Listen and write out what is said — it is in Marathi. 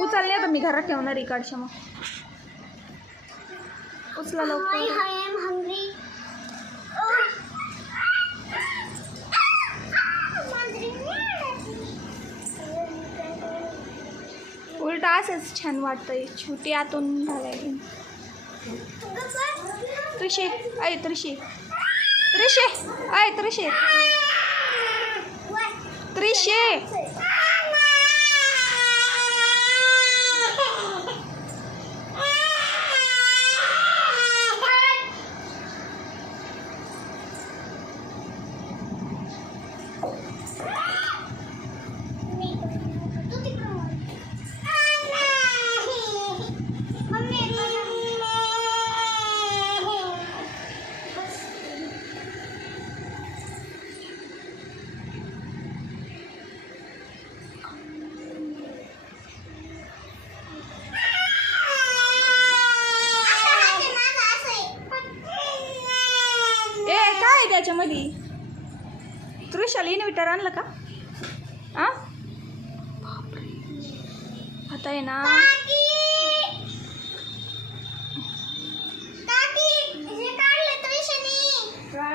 उचलले तर मी घरात ठेवणार इकडच्या मग उचला लवकर. उलटा असंच छान वाटतंय. छोटी आतून झालंय. त्रिशे ऐ त्रिशे त्रिशे ऐ त्रिशे त्रिशे त्याच्यामध्ये त्रिशाला इन्व्हिटर आणलं का? आता आहे ना काय